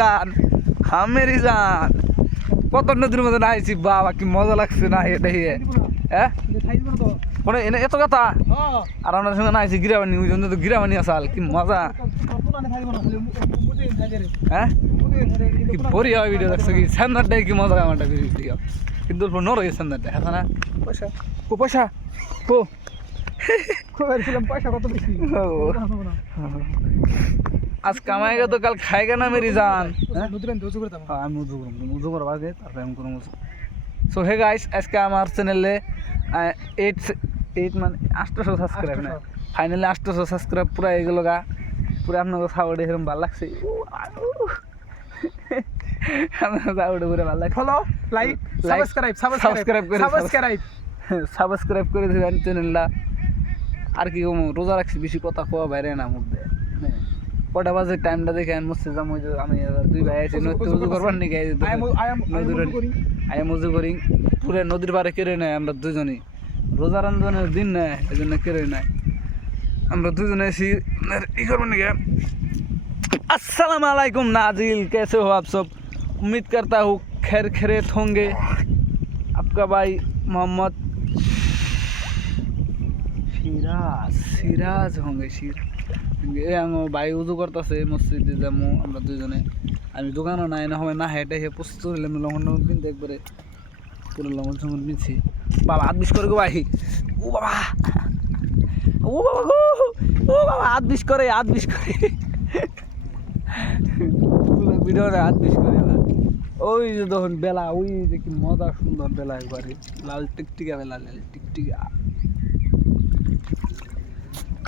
জান হামেরি জান কত নদীর মধ্যে নাইছি বাবা কি মজা লাগছে না এটা হ্যাঁ মানে এনে এত কথা আর আপনার সঙ্গে নাইছি গিরাবানি ওই জন্য তো গিরাবানি আসাল কি মজা হ্যাঁ কি বড়িয়া ভিডিও দেখছো কি সান্দারটাই কি মজা আমারটা ভিডিও কিন্তু নর হয়ে সান্দারটা হ্যাঁ না পয়সা পয়সা পয়সা কত বেশি আজ কামাইগা তো কাল খাইগা না মেরি জান আমি উজু করবো আগে তারপরে আমি কোনো উজু সো হে গাইস আজকে আমার চ্যানেলে 8 মানে 800 সাবস্ক্রাইব না ফাইনালি 800 সাবস্ক্রাইব পুরা এগুলো গা পুরা আপনাকে সাউন্ড এরকম ভালো লাগছে আপনার সাউন্ড পুরো ভালো লাগছে ফলো লাইক সাবস্ক্রাইব করে দিবেন চ্যানেলটা আর কি রোজা রাখছি বেশি কথা কোয়া বাইরে না মধ্যে কটা বাজে টাইমটা দেখে আমি মসজিদ যাবো আমি দুই ভাই আছি উজু করবার নাকি আই উজু করি পুরো নদীর পাড়ে কেড়ে নেয় আমরা দুজনই রোজা রমজানের দিন নেয় এই জন্য কেড়ে নেয় আমরা দুজনে এসি ই করবো নাকি अस्सलाम वालेकुम नाज़रीन कैसे हो आप सब उम्मीद करता हूँ खैर खैरियत होंगे आपका भाई मोहम्मद সিরাজ होंगे ভাই উজু করতেছে মসজিদে যাবো আমরা দুজনে আমি দোকানও নাই না হয় না হেঁটে প্রস্তুত হইলাম লঙ্ঘন কিনতে একবারে পুরো লঙ্ঘন সঙ্গন কিনছি বাবা হাত বিষ করে গো ভাই ও বাবা গো ও বাবা হাত বিষ করে ভিডিওটা হাত বিষ করে ওই যে তখন বেলা ওই যে কি মজা সুন্দর বেলা একবারে লাল টিকটিকা বেলা লাল টিকটিকা